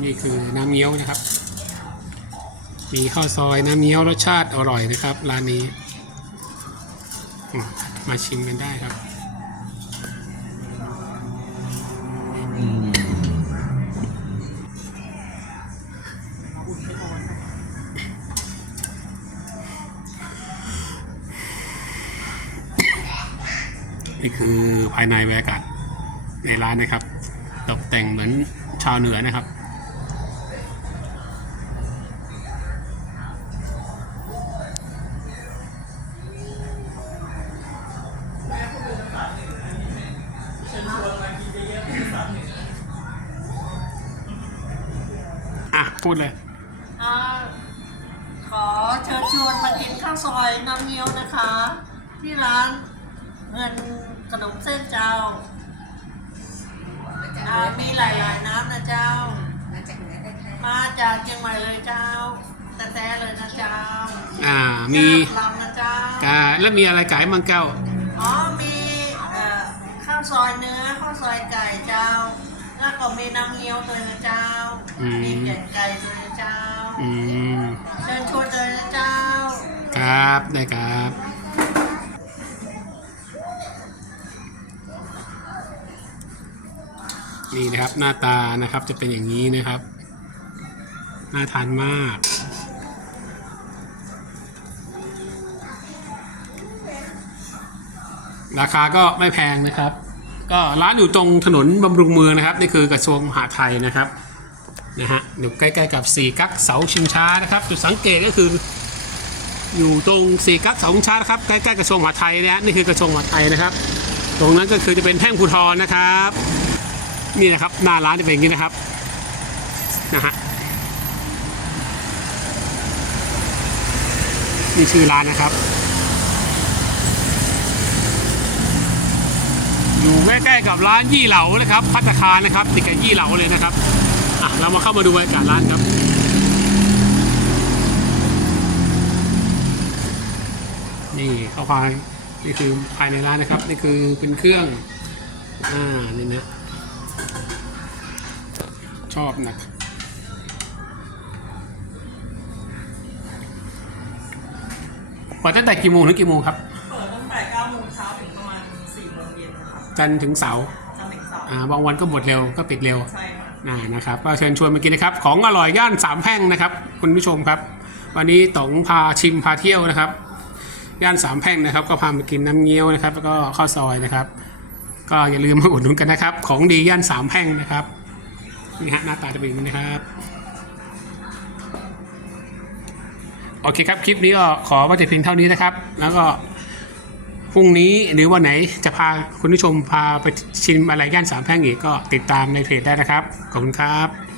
นี่คือน้ำเงี้ยวนะครับ มีข้าวซอยน้ำเงี้ยวรสชาติอร่อยนะครับร้านนี้มมาชิมกันได้ครับนี่คือภายในบรรยากาศในร้านนะครับ ตกแต่งเหมือนชาวเหนือนะครับ อะ พูดเลย อ่าขอเชิญชวนมากินข้าวซอยน้ำเงี้ยวนะคะ ที่ร้านเงินขนมเส้นเจ้าอ่ามีหลายๆน้ำนะเจ้า มาจากเหนือแท้มาจากเชียงใหม่เลยเจ้า แต่แต่เลยนะเจ้าอ่า มีลำนะเจ้า อ่าแล้วมีอะไรขายมังเก้า อ๋อมีเอ่อข้าวซอยเนื้อข้าวซอยไก่เจ้า แล้วก็มีน้ำเงี้ยวตัวนะเจ้ามีแกงไก่ตัวนะเจ้า อืมเชิญชวนเลยนะเจ้า ครับได้ครับ นี่นะครับหน้าตานะครับจะเป็นอย่างนี้นะครับ น่าทานมาก ราคาก็ไม่แพงนะครับ ก็ร้านอยู่ตรงถนนบำรุงเมืองนะครับนี่คือกระทรวงมหาดไทยนะครับนะฮะอยู่ใกล้ๆกับสี่กั๊กเสาชิงช้านะครับจุดสังเกตก็คือ อยู่ตรงสี่กั๊กเสาชิงช้านะครับใกล้ๆกระทรวงมหาดไทยนะฮะนี่คือกระทรวงมหาดไทยนะครับ ตรงนั้นก็คือจะเป็นแท่งภูทรนะครับ นี่นะครับหน้าร้านจะเป็นอย่างนี้นะครับนะฮะนี่ชื่อร้านนะครับ อยู่ใกล้ๆกับร้านยี่เหลานะครับพัตตาคารนะครับ ติดกับยี่เหลาเลยนะครับอะเรามาเข้ามาดูบรรยากาศร้านครับนี่เข้าไปนี่คือภายในร้านนะครับ นี่คือเป็นเครื่องอ่านี่นะชอบนะเปิดตั้งแต่กี่โมงถึงกี่โมงครับ เปิดตั้งแต่9โมงเช้าถึงประมาณ4โมงเย็นนะครับ จันทร์ถึงเสาร์จันทร์ถึงเสาร์อ่าบางวันก็หมดเร็วก็ปิดเร็วใช่ค่ะอ่านะครับก็เชิญชวนมากินนะครับ ของอร่อยย่านสามแพร่งนะครับ คุณผู้ชมครับ วันนี้ต๋องพาชิมพาเที่ยวนะครับ ย่านสามแพร่งนะครับ ก็พามากินน้ำเงี้ยวนะครับ แล้วก็ข้าวซอยนะครับ ก็อย่าลืมมาอุดหนุนกันนะครับ ของดีย่านสามแพร่งนะครับนี่ฮะหน้าตาจะเป็นอย่างนี้นะครับโอเคครับ คลิปนี้ก็ขอว่าจะเพียงเท่านี้นะครับ แล้วก็ พรุ่งนี้หรือวันไหนจะพาคุณผู้ชมพาไปชิมอะไรย่านสามแพร่งอีกก็ติดตามในเพจได้นะครับ ขอบคุณครับ